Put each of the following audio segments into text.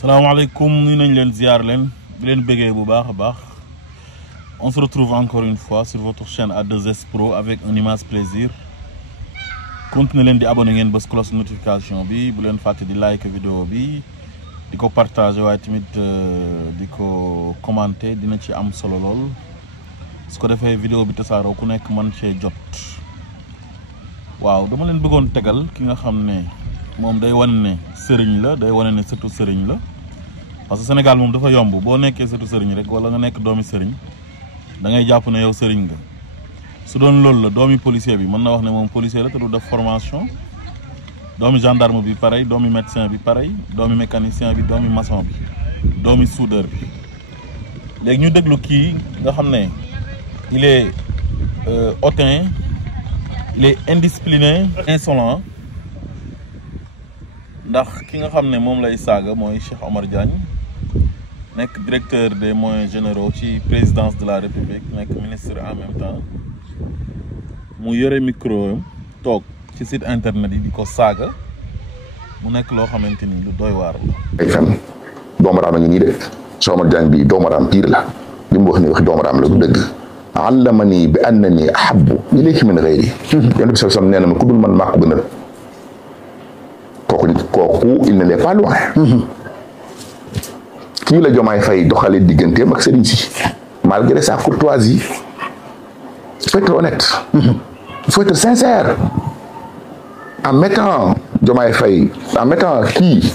salaamaaleykum ñu nañ leen ziar leen di leen bëggee bu baax a baax. On se retrouve encore une fois sur votre chaîne A2S Pro avec un immense plaisir. Continuez leen di abonné ngeen bës cloche notification bi bu leen fàtte di like vidéo bi di ko partager waaye tamit di ko commenter dina ci am solo lool su ko defee vidéo bi tasaaroo ku nekk mën cee jot. waaw dama leen bëggoon tegal ki nga xam ne moom day wane ne sëriñ la day wane ne sëtu sëriñ la parce que Sénégal moom dafa yomb boo nekkee sëtu sëriñ rek wala nga nekk doomi sëriñ da ngay jàpp ne yow sëriñ nga su doon loolu la doomi policier bi mën na wax ne moom policier la te du def formation doomi gendarme bi pareil doomi médecin bi pareil doomi mécanicien bi doomi maçon bi doomi soudeur bi léegi ñu déglu kii nga xam ne il est hautain il est indiscipliné insolent ndax ki nga xam ne moom lay saaga mooy Cheikh Omar Diagne nekk directeur des moyens généraux ci présidence de la République nekk ministre en même temps mu yore micro toog ci site internet yi di ko saaga mu nekk loo xamante ni lu doy waar la. ay fen doomaraam a ngi nii de Cheikh Omar Diagne bi doomaraam pire la li mu wax ni wax doomaraam la du dëgg. allamani bi annani ahabbu ilayhi min ghayri yonent bi sallallahu nee na ma ku dul man maa ko gënal kooku il ne l'est pas loin. kii la Diomaye Faye doxalee digganteem ak sëriñ si malgré sa courtoisie. il faut être honnête. il faut être sincère. en mettant Diomaye Faye en mettant kii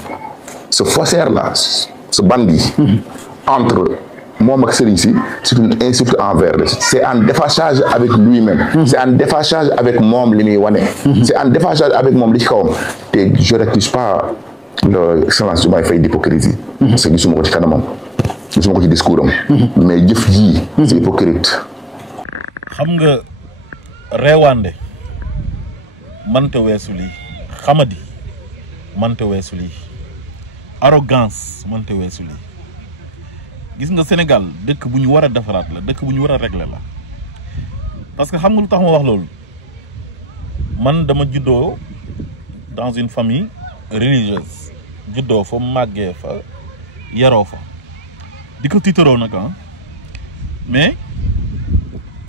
ce faussaire là ce bandit. entre moom ak sëriñ si c'est une insulte envers lui. c'est en déphasage avec lui-même. c'est en déphasage avec moom li muy wane. c'est en déphasage avec moom li ci kawam te je n'accuse pas l'excellence Diomaye Faye d'hypocrisie. parce que gisuma ko ci kanamam gisuma ko ci discours am. mais jëf jii c'est hypocrite. xam nga reewande mante weesu lii xamadi mante weesu lii arrogance mante weesu lii gis nga Sénégal dëkk bu ñu war a defaraat la dëkk bu ñu war a régler la parce que xam nga lu tax ma wax loolu man dama juddoo dans une famille religieuse juddoo fa màggee fa yaroo fa di ko tiitaroo nag mais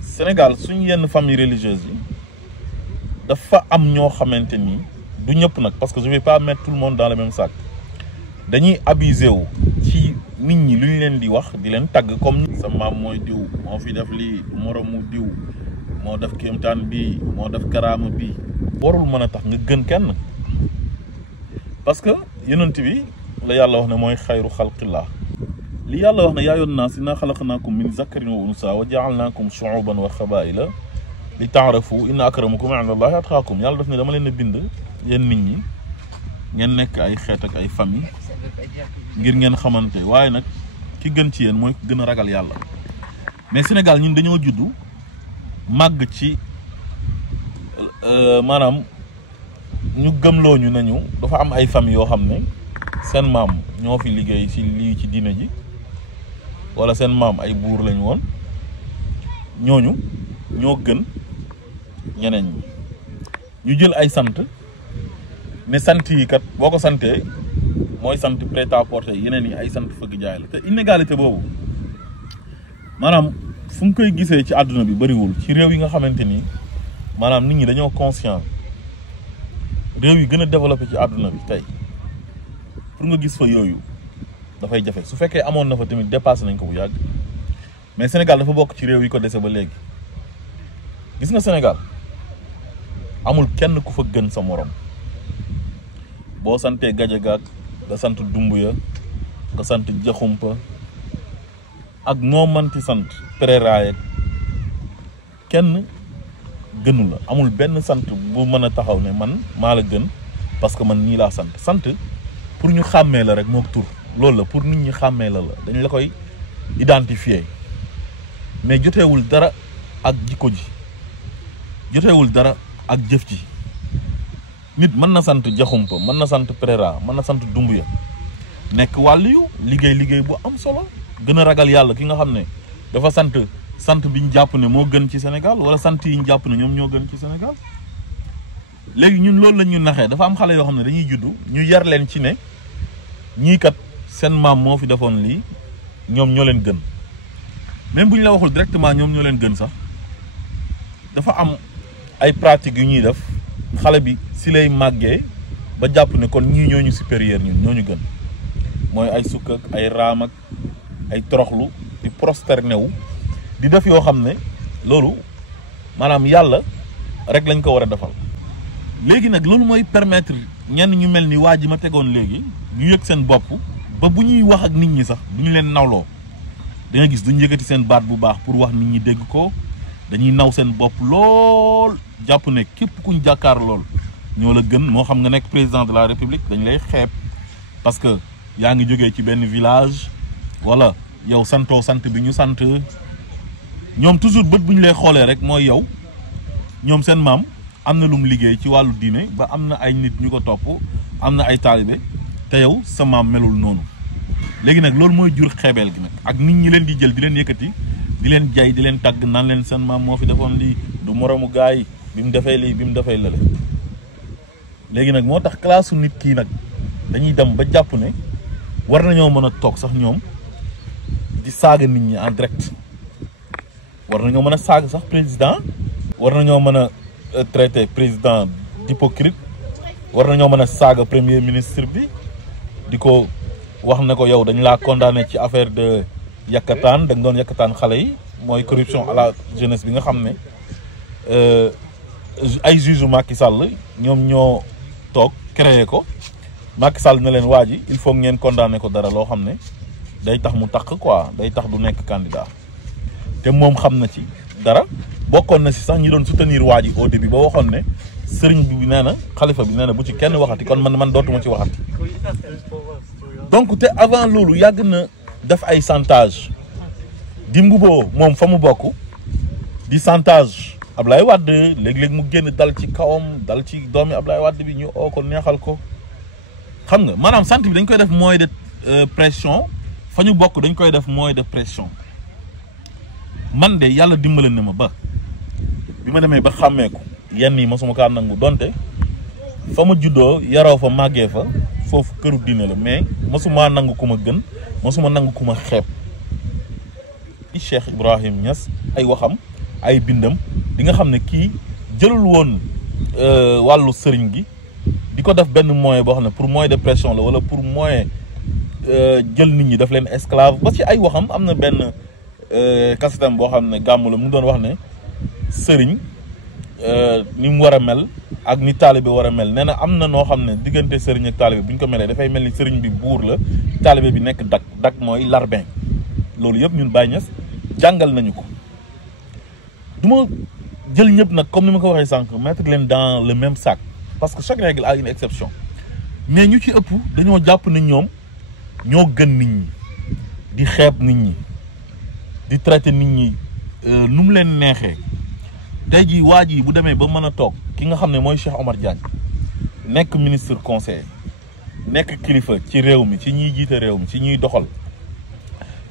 Sénégal suñu yenn famille religieuse yi dafa am ñoo xamante ni du ñëpp nag parce que je vais pas mettre tout le monde dans le même sac dañuy abuser wu ci nit ñi lu ñu leen di wax di leen tagg comme sa maam mooy diw moo fi def lii moromu diw moo def kéemtaan bii moo def karaama bii warul mën a tax nga gën kenn parce que yonent bi la yàlla wax ne mooy xayru xalqillah li yàlla wax ne yaa ayyuhan naas innaa xalaqnaakum min zakarin wa unsaa wa ja'alnaakum shu'uuban wa qabaa'ila li ta'aarafu inna akramakum 'inda Allaahi atqaakum yàlla daf ne dama leen a bind yéen nit ñi ngeen nekk ay xeet ak ay famille ngir ngeen xamante waaye nag ki gën ci yéen mooy gën a ragal yàlla mais Sénégal ñun dañoo juddu màgg ci maanaam ñu gëmloo ñu nañu dafa am ay famille yoo xam ne seen maam ñoo fi liggéey ci lii ci diine ji wala seen maam ay buur lañu woon ñooñu ñoo gën ñeneen ñi ñu jël ay sant ne sant yi kat boo ko santee mooy sant prêt-à-porter yeneen yi ay sant fëgg jaay la te inégalité boobu maanaam fu mu koy gisee ci àdduna bi bëriwul ci réew yi nga xamante ni maanaam nit ñi dañoo conscient réew yi gën a développé ci àdduna bi tey pour nga gis fa yooyu dafay jafe su fekkee amoon na fa tamit dépassé nañ ko bu yàgg mais Sénégal dafa bokk ci réew yi ko dese ba léegi gis nga Sénégal amul kenn ku fa gën sa morom boo santee Gajaga nga sant Dumbuya nga sant Jaxumpa ak noo manti sant Pereira kenn gënu la amul benn sant bu mën a taxaw ne man maa la gën parce que man nii laa sant pour ñu xàmmee la rek mook tur loolu la pour nit ñi xàmmee la dañ la koy identifier mais joteewul dara ak jikko ji joteewul dara ak jëf ji nit mën na sant Jaxumpa mën na sant Pereira mën na sant Dumbuya nekk wàllu liggéey bu am solo gën a ragal yàlla ki nga xam ne dafa sant bi ñu jàpp ne moo gën ci Sénégal wala sant yi ñu jàpp ne ñoom ñoo gën ci Sénégal léegi ñun loolu la ñu naxee dafa am xale yoo xam ne dañuy juddu ñu yar leen ci ne ñii kat seen maam moo fi defoon lii ñoom ñoo leen gën même bu ñu la waxul directement ñoom ñoo leen gën sax dafa am ay pratiques yu ñuy def xale bi si lay màggee ba jàpp ne kon ñii ñooñu supérieur ñun ñooñu gën mooy ay sukk ak ay raam ak ay toroxlu di prosterné wu di def yoo xam ne loolu maanaam yàlla rek lañ ko war a defal. léegi nag loolu mooy permettre ñenn ñu mel ni waa ji ma tegoon léegi ñu yëg seen bopp ba bu ñuy wax ak nit ñi sax duñu leen nawloo da nga gis duñu yëkkati seen baat bu baax pour wax nit ñi dégg ko dañuy naw seen bopp lool jàpp ne képp kuñ jàkkaar lool ñoo la gën moo xam nga nekk président de la république dañ lay xeeb parce que yaa ngi jógee ci benn village wala yow santoo sant bi ñu sant ñoom toujours bët bu ñu lay xoolee rek mooy yow ñoom seen maam am na lu mu liggéey ci wàllu diine ba am na ay nit ñu ko topp am na ay taalibe te yow sa maam melul noonu léegi nag loolu mooy jur xeebeel gi nag ak nit ñi leen di jël di leen yëkkati di leen jay di leen tàgg naan leen seen maam moo fi defoon lii du moromu gars yi bi mu defee lii bi mu defee lële léegi nag moo tax classe nit kii nag dañuy dem ba jàpp ne war nañoo mën a toog sax ñoom di saaga nit ñi en direct war nañoo mën a saaga sax président war nañoo mën a traité président d'hypocrite war nañoo mën a saaga premier ministre bi di ko wax ne ko yow dañ laa condamné ci affaire de yakkataan da nga doon yakkataan xale yi mooy corruption à la jeunesse bi nga xam ne ay juge Macky Sall ñoom ñoo toog créé ko Macky Sall na leen waa ji il faut ngeen condamné ko dara loo xam ne day tax mu takk quoi day tax du nekk candidat te moom xam na ci dara bokkoon na si sax ñi doon soutenir waa ji au début ba waxoon ne sëriñ bi nee na xalifa bi nee na bu ci kenn waxati kon man dootuma ci waxati donc te avant loolu yàgg na def ay chantage di mbuboo moom fa mu bokk di chantage Ablaye Wade léeg-léeg mu génn dal ci kawam dal ci doomi Ablaye Wade bi ñu oo ko neexal ko xam nga maanaam sant bi dañ koy def moyen de pression fa ñu bokk dañ koy def moyen de pression man de yàlla dimbale na ma ba bi ma demee ba xàmmee ko yenn yi mosuma kaa nangu donte fa ma juddoo yaroo fa màggee fa foofu këru diine la mais mosuma nangu ku ma gën mosuma nangu ku ma xeeb Cheikh Ibrahim Niass ay waxam ay bindam di nga xam ne kii jëlul woon wàllu sëriñ gi di ko def benn moyen boo xam ne pour moyen de pression la wala pour moyen jël nit ñi daf leen esclave ba ci ay waxam am na benn kasetam boo xam ne gàmmu la mu doon wax ne sëriñ ni mu war a mel ak ni taalibe war a mel nee na am na noo xam ne diggante sëriñ ak taalibe bu ñu ko melee dafay mel ni sëriñ bi buur la taalibe bi nekk dak mooy larbin loolu yëpp ñun Baye Niass jàngal nañu ko du ma jël ñëpp nag comme ni ma ko waxee sànq mettre leen dans le même sac parce que chaque règle a une exception mais ñu ci ëpp dañoo jàpp ne ñoom ñoo gën nit ñi di xeeb nit ñi di traité nit ñi nu mu leen neexee tey jii waa ji bu demee ba mën a toog ki nga xam ne mooy Cheikh Omar Diagne nekk ministre conseiller nekk kilifa ci réew mi ci ñiy jiite réew mi ci ñuy doxal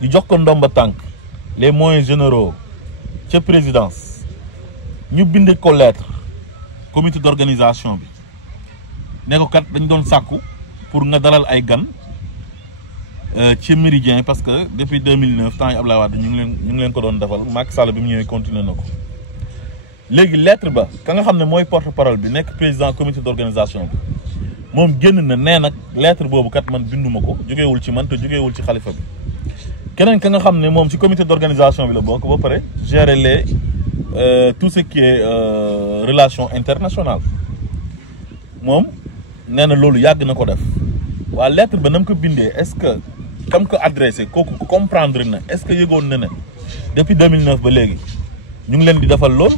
di jox ko ndomba tànk les moyens généraux ca présidence ñu bind ko lettre comité d'organisation bi ne ko kat dañ doon sàkku pour nga dalal ay gan ci Méridien parce que depuis 2009 temps yi Abdoulaye Wade ñu ngi leen ko doon defal Macky Sall bi mu ñëwee continuer na ko léegi lettre ba ka nga xam ne mooy porte-parole bi nekk président comité d'organisation bi moom génn na nee nag lettre boobu kat man binduma ko jógeewul ci man te jógeewul ci xalifa bi keneen ka nga xam ne moom ci comité d'organisation bi la bokk ba pare gérer les tout ce qui est relation internationale moom nee na loolu yàgg na ko def waa lettre ba nam ko bindee est-ce que kam ko adressé kooku comprendre na est-ce que yëgoon na ne depuis 2009 ba léegi ñu ngi leen di defal loolu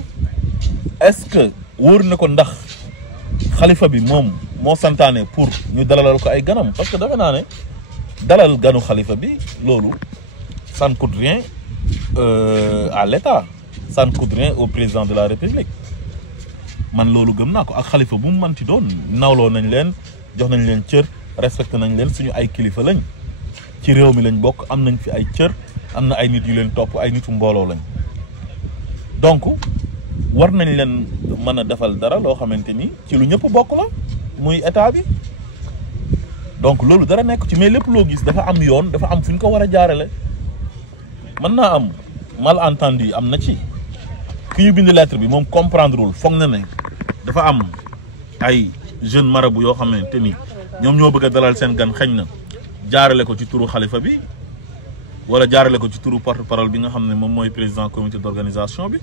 est-ce que wóor na ko ndax xalifa bi moom moo santaane pour ñu dalalal ko ay ganam parce que defe naa ne dalal ganu xalifa bi loolu ça ne coûte rien à l'État ça ne coûte rien au président de la République man loolu gëm naa ko ak xalifa bu mu manti doon nawloo nañ leen jox nañ leen cër respecté nañ leen suñu ay kilifa lañ ci réew mi lañ bokk am nañ fi ay cër am na ay nit yu leen topp ay nitu mbooloo lañ donc war nañ leen mën a defal dara loo xamante ni ci lu ñëpp bokk la muy état bi donc loolu dara nekk ci mais lépp loo gis dafa am yoon dafa am fu ñu ko war a jaarale. mën naa am malentendu am na ci ki ñu bind lettre bi moom comprendre wul foog na ne dafa am ay jeune marabout yoo xamante ni ñoom ñoo bëgg a dalal seen gan xañ na jaarale ko ci turu xalifa bi wala jaarale ko ci turu porte-parole bi nga xam ne moom mooy président comité d'organisation bi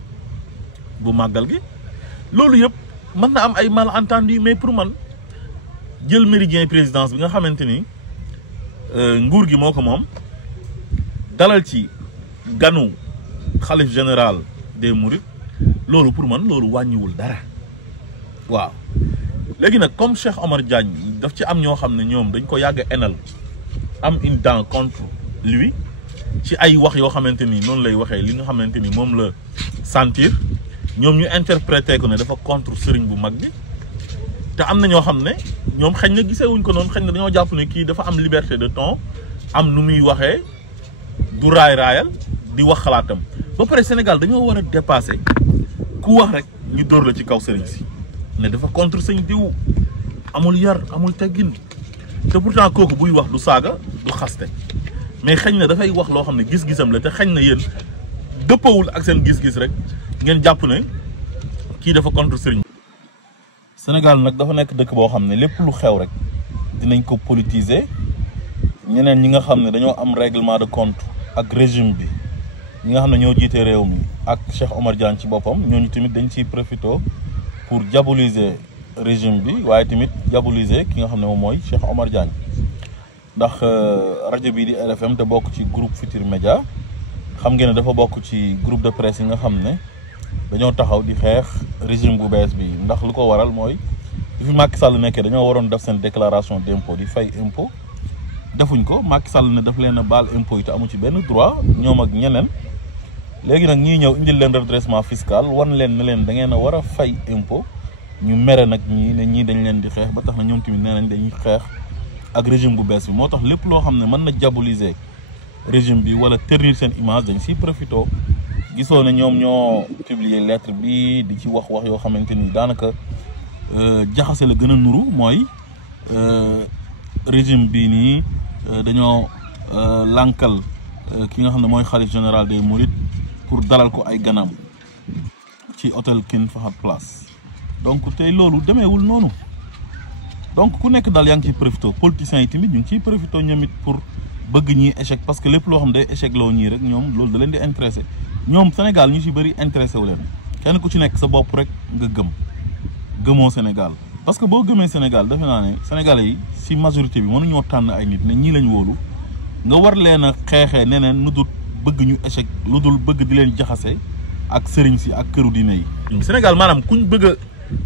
bu màggal gi. loolu yëpp mën na am ay malentendu mais pour man jël méridien présidence bi nga xamante ni nguur gi moo ko moom dalal ci ganu xalif général des Mourides loolu pour man loolu wàññiwul dara waaw. léegi nag comme Cheikh Omar Diagne daf ci am ñoo xam ne ñoom dañ ko yàgg enal am une dent contre lui ci ay wax yoo xamante ni noonu lay waxee li nga xamante ni moom la sentir ñoom ñu interprété ko ne dafa contre sëriñ bu mag bi te am na ñoo xam ne ñoom xëy na gisewuñ ko noonu xëy na dañoo jàpp ne kii dafa am liberté de ton am nu muy waxee du raayal di wax xalaatam ba pare Sénégal dañoo war a dépasser ku wax rek ñu dóor la ci kaw sëriñ si ne dafa contre sëñ diw amul yar amul teggin te pourtant kooku buy wax du saaga du xaste mais xëy na dafay wax loo xam ne gis-gisam la te xëy na yéen dëppawul ak seen gis-gis rek ngeen jàpp ne kii dafa contre sëriñ. Sénégal nag dafa nekk dëkk boo xam ne lépp lu xew rek dinañ ko politiser ñeneen ñi nga xam ne dañoo am règlement de compte ak régime bi ñi nga xam ne ñoo jiite réew mi ak Cheikh Omar Diagne ci boppam ñooñu tamit dañ ciy profité pour diaboliser régime bi waaye tamit diaboliser ki nga xam ne moom mooy Cheikh Omar Diagne ndax rajo bii di RFM te bokk ci groupe Futurs Médias xam ngeen ne dafa bokk ci groupe de presse yi nga xam ne dañoo taxaw di xeex régime bu bees bi ndax lu ko waral mooy li fi Macky Sall nekkee dañoo waroon def seen déclaration d'impôt di fay impôt defuñ ko Macky Sall ne daf leen a baal impôt yi te amu ci benn droit ñoom ak ñeneen léegi nag ñii ñëw indil leen redressement fiscal wan leen ne leen da ngeen a war a fay impôt ñu mere nag ñii ne ñii dañ leen di xeex ba tax na ñoom tamit nee nañ dañuy xeex ak régime bu bees bi moo tax lépp loo xam ne mën na diaboliser régime bi wala ternir seen image dañ siy profité gisoo ne ñoom ñoo publier lettre bi di ci wax yoo xamante ni daanaka jaxase la gën a nuru mooy régime bii nii dañoo lànkal ki nga xam ne mooy xalif général des Mourides pour dalal ko ay ganam ci hôtel King Fahd Palace donc tey loolu demeewul noonu donc ku nekk daal yaa ngi ciy profité politiciens yi tamit ñu ngi ciy profité ñoom it pour bëgg ñii échec parce que lépp loo xam day échec loo ñii rek ñoom loolu da leen di intéressé ñoom Sénégal ñu ci bëri intéressé wu leen kenn ku ci nekk sa bopp rek nga gëmoo Sénégal parce que boo gëmee Sénégal defe naa ne Sénégalais yi si majorité bi mënuñoo tànn ay nit ne ñii lañ wóolu nga war leen a xeexee neneen nu dul bëgg ñu échec lu dul bëgg di leen jaxase ak sëriñ si ak këru diine yi. Sénégal maanaam kuñ bëgg a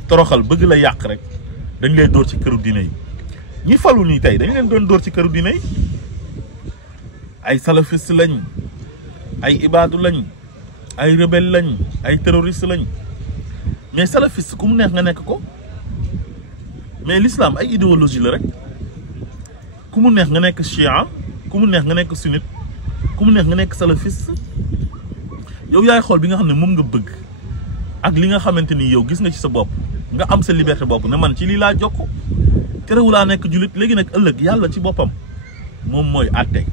toroxal bëgg la yàq rek dañ lay dóor ci këru diine yi ñi falu nii tey dañ leen doon dóor ci këru diine yi ay salafiste lañ ay ibaadu lañ ay rebelle lañ ay terroriste lañ mais salafiste ku mu neex nga nekk ko mais l'islam ay idéologie la rek ku mu neex nga nekk chia ku mu neex nga nekk sunnite ku mu neex nga nekk salafiste yow yaay xool bi nga xam ne moom nga bëgg ak li nga xamante ni yow gis nga ci sa bopp nga am sa liberté bopp ne man ci lii laa jokk terewulaa nekk jullit léegi nag ëllëg yàlla ci boppam moom mooy àtte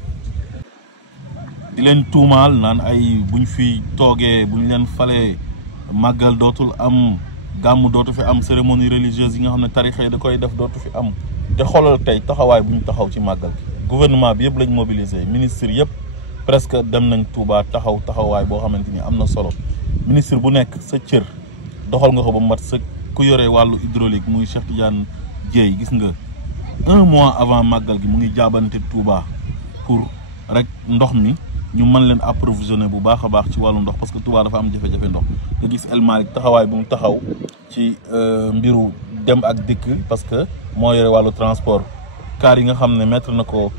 di leen tuumaal naan ay buñ fi toogee buñ leen falee màggal dootul am gàmm dootu fi am cérémonie religieuse yi nga xam ne tarixa yi da koy def dootu fi am te xoolal tey taxawaay bu ñu taxaw ci màggal gouvernement bi yëpp lañ mobilisé ministre yëpp presque dem nañ Touba taxawaay boo xamante ni am na solo ministre bu nekk sa cër doxal nga ko ba mat sa ku yore wàllu hydraulique muy Cheikh Tidiane Dièye gis nga 1 mois avant màggal gi mu ngi jaabante Touba pour rek ndox mi ñu mën leen approvisionner bu baax a baax ci wàllu ndox parce que Touba dafa am jafe-jafe ndox nga gis El Malick taxawaay bu mu taxaw ci mbiru dem ak dikk parce que moo yore wàllu transport car yi nga xam ne mettre na ko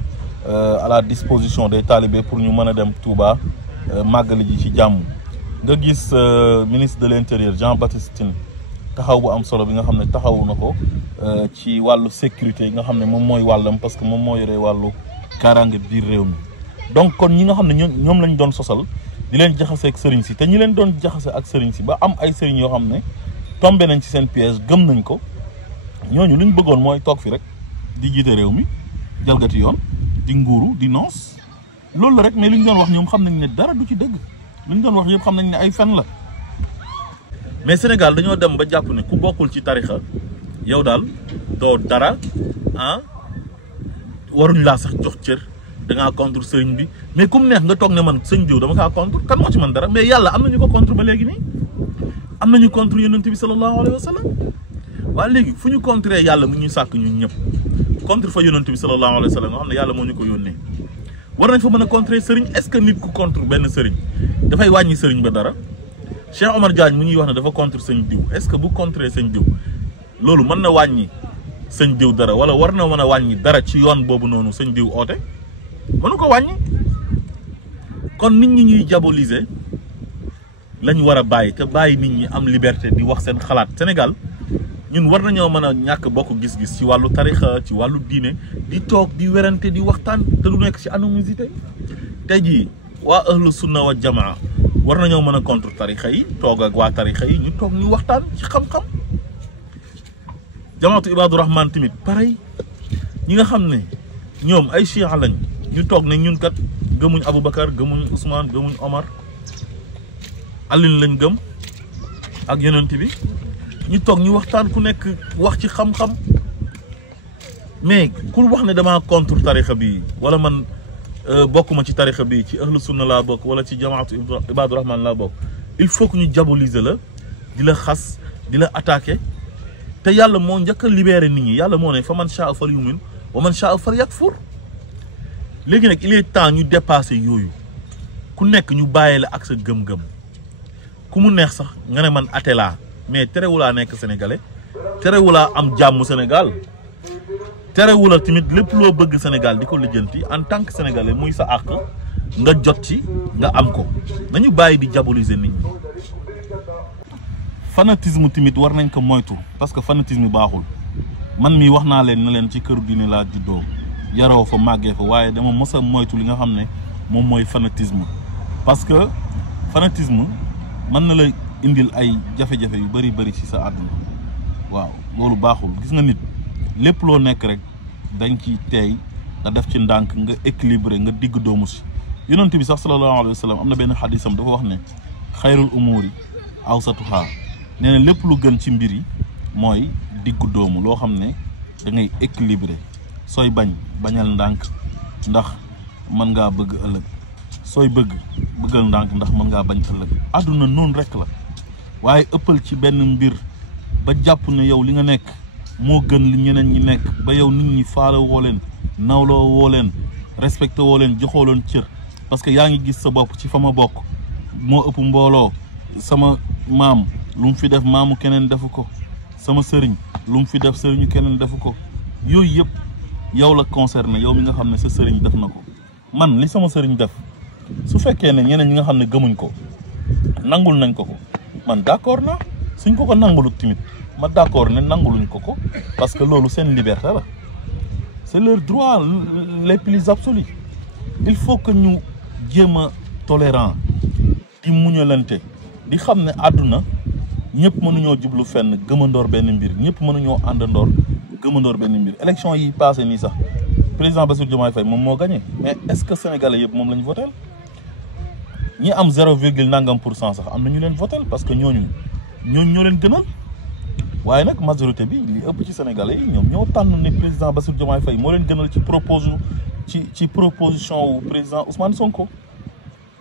à la disposition des talibés pour ñu mën a dem Touba màggali ji ci jàmm nga gis ministre de l'intérieur Jean-Baptiste Tine taxaw bu am solo bi nga xam ne taxawu na ko ci wàllu sécurité yi nga xam ne moom mooy wàllam parce que moom moo yore wàllu kaaraange biir réew mi donc kon ñi nga xam ne ñoom lañ doon sosal di leen jaxase ak sëriñ si te ñi leen doon jaxase ak sëriñ si ba am ay sëriñ yoo xam ne tombé nañ ci seen piège gëm nañ ko ñooñu lu ñu bëggoon mooy toog fi rek di jiite réew mi jalgati yoon di nguuru di noos loolu la rek mais li ñu doon wax ñoom xam nañ ne dara du ci dëgg li ñu doon wax yëpp xam nañ ne ay fen la mais Sénégal dañoo dem ba jàpp ne ku bokkul ci tarixa yow daal doo dara waruñ laa sax jox cër da ngaa contre sëriñ bi mais comme neex nga toog ne man sëñ diw dama kaa contre kan moo ci man dara mais yàlla am nañu ko contre ba léegi nii am nañu contre yonent bi sallallahu alayhi wa sallam waaye léegi fu ñu contre yàlla mu ñuy sàkk ñun ñëpp contre fa yonent bi sallallahu alayhi wa sallam nga xam ne yàlla moo ñu ko yónnee war nañ fa mën a contre sëriñ est-ce que nit ku contre benn sëriñ dafay wàññi sëriñ ba dara Cheikh Omar Diagne mu ñuy wax ne dafa contre sëñ diw est-ce que bu contre sëñ diw loolu mën na wàññi sëñ diw dara wala war na mën a wàññi dara ci yoon boobu noonu sëñ diw oote mënu ko wàññi kon nit ñi ñuy diaboliser lañ war a bàyyi te bàyyi nit ñi am liberté di wax seen xalaat Sénégal ñun war nañoo mën a ñàkk bokk gis-gis ci wàllu tarixa ci wàllu diine di toog di werante di waxtaan te du nekk ci anonymité tey jii waa ahlu sunna wa jamaa war nañoo mën a contre tarixa yi toog ak waa tarixa yi ñu toog ñu waxtaan ci xam-xam jamaatu Ibaadu Rahman tamit pareil ñi nga xam ne ñoom ay chia lañ ñu toog ne ñun kat gëmuñ Aboubacar gëmuñ Ousmane gëmuñ Omar Alioune lañ gëm ak yonent bi ñu toog ñu waxtaan ku nekk wax ci xam-xam mais ku wax ne damaa contre tarixa bi wala man bokkuma ci tarixa bi ci ahlu sunna laa bokk wala ci jamaatu Ibaadu Rahman laa bokk il faut que ñu diaboliser la di la xas di la attaquer te yàlla moo njëkk a libéré nit ñi yàlla moo ne fa man shaa fal yumin wa man shaa fal yakfur léegi nag il est temps ñu dépasser yooyu ku nekk ñu bàyyi la ak sa gëm-gëm ku mu neex sax nga ne man athée laa mais terewulaa nekk sénégalais terewulaa am jàmm Sénégal terewula tamit lépp loo bëgg Sénégal di ko lijjanti en tant que sénégalais muy sa àq nga jot ci nga am ko nañu bàyyi di diaboliser nit ñi. fanatisme tamit war nañ ko moytu parce que fanatisme baaxul man mii wax naa leen na leen ci kër gi ne laa juddoo yaroo fa màggee fa waaye dama mës a moytu li nga xam ne moom mooy fanatisme parce que fanatisme mën na la indil ay jafe-jafe yu bari ci sa àdduna waaw loolu baaxul gis nga nit lépp loo nekk rek dañ ci teey nga def ci ndànk nga équilibré nga digg doomu si yonent bi sax sallallahu alayhi wa sallam am na benn xadisam dafa wax ne xayrul umuri awsatuha nee na lépp lu gën ci mbir yi mooy diggu doomu loo xam ne da ngay équilibré sooy bañal ndànk ndax mën ngaa bëgg ëllëg sooy bëggal ndànk ndax mën ngaa bañ ëllëg àdduna noonu rek la waaye ëppal ci benn mbir ba jàpp ne yow li nga nekk moo gën li ñeneen ñi nekk ba yow nit ñi faale woo leen nawloo woo leen respecté woo leen joxoo leen cër parce que yaa ngi gis sa bopp ci fa ma bokk moo ëpp mbooloo sama maam lu mu fi def maamu keneen defu ko sama sëriñ lu mu fi def sëriñu keneen defu ko yooyu yëpp yow la concerné yow mi nga xam ne sa sëriñ def na ko man li sama sëriñ def su fekkee ne ñeneen ñi nga xam ne gëmuñ ko nangul nañ ko man d'accord na suñ ko nangulut tamit ma d'accord ne nanguluñ ko parce que loolu seen liberté la c'est leur droit les plus absolus il faut que ñu jéem a tolérant di muñalante di xam ne àdduna ñëpp mënuñoo jublu fenn gëmandoor benn mbir ñëpp mënuñoo àndandoor gëmandoor benn mbir élection yi passé nii sax président Bassirou Diomaye Faye moom moo gagné mais est-ce que sénégalais yëpp moom la ñu votel ñi am 0,% nangam sax am na ñu leen votel parce que ñooñu ñoo leen gënal waaye nag majorité bi li ëpp ci sénégalais yi ñoom ñoo tànn ne président Bassirou Diomaye Faye moo leen gënal ci proposition wu président Ousmane Sonko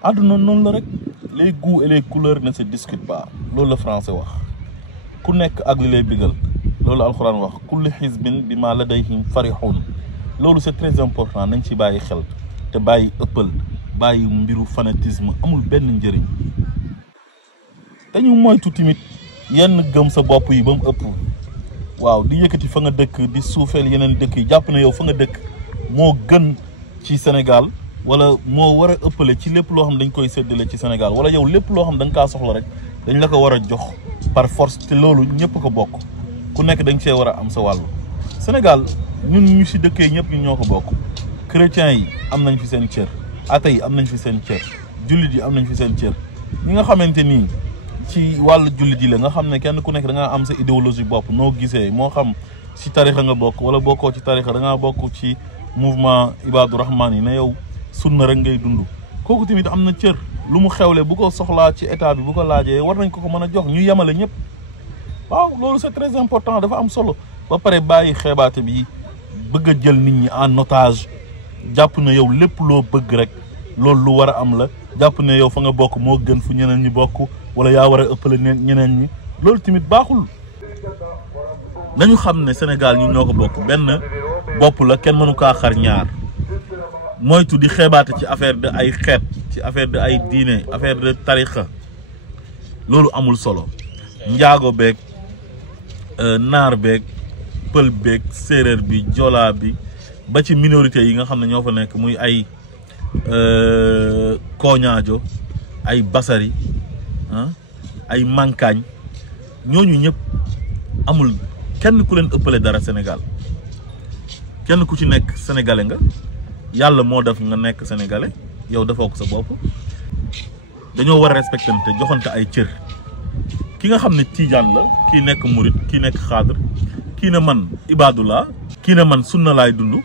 àdduna noonu la rek les goûts et les couleurs ne se discutent pas loolu la français wax ku nekk ak li lay bigal loolu la alxuraan wax kullu xisbin bi ma ladayhim farihun loolu c'est très important nañ ci bàyyi xel te bàyyi ëppal bàyyi mbiru fanatisme amul benn njëriñ dañu moytu tamit yenn gëm sa bopp yi ba mu ëpp waaw di yëkkati fa nga dëkk di suufeel yeneen dëkk yi jàpp na yow fa nga dëkk moo gën ci Sénégal wala moo war a ëppale ci lépp loo xam dañ koy séddale ci Sénégal wala yow lépp loo xam da nga kaa soxla rek dañ la ko war a jox par force te loolu ñëpp ko bokk ku nekk dañ cee war a am sa wàllu Sénégal ñun ñu si dëkkee ñëpp ñun ñoo ko bokk chrétiens yi am nañ fi seen cër athées yi am nañ fi seen cër jullit yi am nañ fi seen cër ñi nga xamante nii ci wàllu jullit yi la nga xam ne kenn ku nekk da ngaa am sa idéologie bopp noo gisee moo xam ci tarixa nga bokk wala bokkoo ci tarixa da ngaa bokk ci mouvement Ibadu Rahman yi ne yow sunna rek ngay dund kooku tamit am na cër lu mu xewle bu ko soxlaa ci état bi bu ko laajee war nañ ko mën a jox ñu yemale ñëpp waaw loolu c'est très important dafa am solo ba pare bàyyi xeebaate bi bëgg a jël nit ñi en otage jàpp na yow lépp loo bëgg rek loolu lu war a am la jàpp ne yow fa nga bokk moo gën fu ñeneen ñi bokk wala yaa war a ëppale ñeneen ñi loolu tamit baaxul nañu xam ne Sénégal ñu ñoo ko bokk benn bopp la kenn mënu kaa xar ñaar moytu di xeebaate ci affaire de ay xeet ci affaire de ay diine affaire de tarixa loolu amul solo njaago beeg naar beeg pël beeg séeréer bi joolaa bi ba ci minorité yi nga xam ne ñoo fa nekk muy ay kooñaajo ay basari ay mankaañ ñooñu ñëpp amul kenn ku leen ëppale dara Sénégal kenn ku ci nekk sénégalais nga yàlla moo def nga nekk sénégalais yow defoo ko sa bopp dañoo war a respectante joxante ay cër ki nga xam ne tiijaan la kii nekk murit kii nekk xaadar kii ne man ibadullah kii ne man sunna laay dund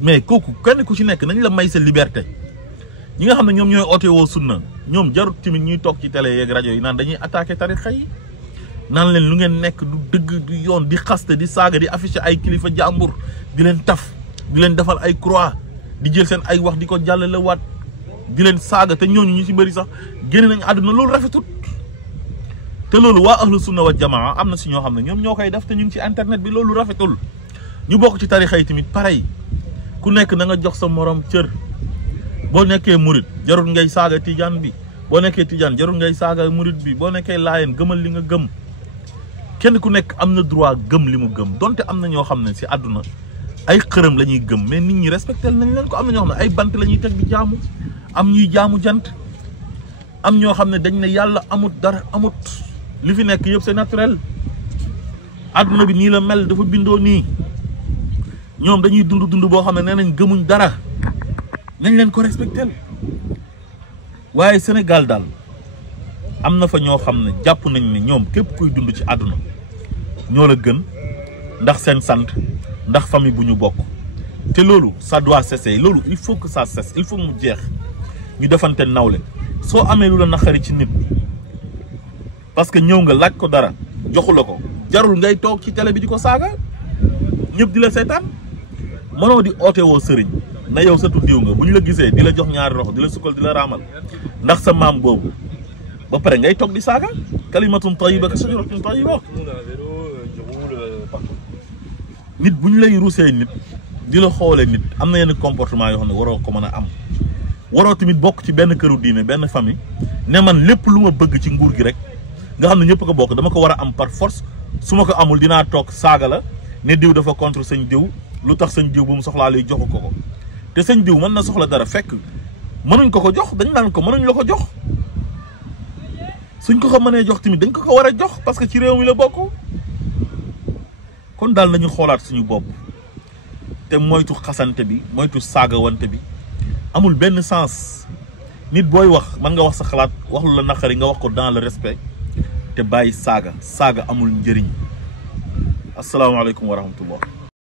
mais kooku kenn ku ci nekk nañ la may sa liberté ñi nga xam ne ñoom ñooy oote woo sunna ñoom jarut tamit ñuy toog ci télé yeeg rajo yi naan dañuy attaqué tarixa yi naan leen lu ngeen nekk du dëgg du yoon di xaste di saaga di affiché ay kilifa jàmbur di leen taf di leen defal ay croix di jël seen ay wax di ko jàllale waat di leen saaga te ñooñu ñu ci bëri sax génne nañ àdduna loolu rafetut te loolu waa ahlu sunna wa jamaa am na si ñoo xam ne ñoom ñoo koy def te ñu ngi ci internet bi loolu rafetul ñu bokk ci tarixa yi tamit pareil ku nekk na nga jox sa morom cër boo nekkee murit jarul ngay saaga tijaan bi boo nekkee tijaan jarul ngay saaga murit bi boo nekkee laayeen gëmal li nga gëm kenn ku nekk am na droit gëm li mu gëm donte am na ñoo xam ne si àdduna ay xërëm la ñuy gëm mais nit ñi respecté nañ leen ko am na ñoo xam ne ay bant la ñuy teg di jaamu am ñuy jaamu jant am ñoo xam ne dañ ne yàlla amut dara amut li fi nekk yëpp c'est naturel àdduna bi nii la mel dafa bindoo nii ñoom dañuy dund boo xam ne nee nañ gëmuñ dara nañ leen ko respecté waaye Sénégal daal am na fa ñoo xam ne jàpp nañ ne ñoom képp kuy dund ci àdduna ñoo la gën ndax seen sant ndax famille bu ñu bokk te loolu ça doit cesser loolu il faut que ça cesse il faut mu jeex ñu defante nawle soo amee lu la naqari ci nit parce que ñëw nga laaj ko dara joxu la ko jarul ngay toog ci télé bi di ko saaga ñëpp di la seetaan mënoo di oote woo sëriñ na yow sa tuddiw nga bu ñu la gisee di la jox ñaari rox di la sukkal di la raamal ndax sa maam boobu ba pare ngay toog di saaga kalimatun tayyiba ka shajaratun tayyiba nit bu ñu lay rusee nit di la xoolee nit am na yenn comportement yoo xam ne waroo ko mën a am waroo tamit bokk ci benn këru diine benn famille ne man lépp lu ma bëgg ci nguur gi rek nga xam ne ñëpp ko bokk dama ko war a am par force su ma ko amul dinaa toog saaga la ne diw dafa contre sëñ diw lu tax sëñ diw bu mu soxlaa lay joxu ko te sëñ diw mën na soxla dara fekk mënuñ ko jox dañ naan ko mënuñ la ko jox suñ ko mënee jox tamit dañ ko war a jox parce que ci réew mi la bokk kon daal nañu xoolaat suñu bopp te moytu xasante bi moytu saagawante bi amul benn sens nit booy wax mën nga wax sa xalaat wax lu la naqari nga wax ko dans le respect te bàyyi saaga amul njëriñ asalaamaaleykum wa rahmatullah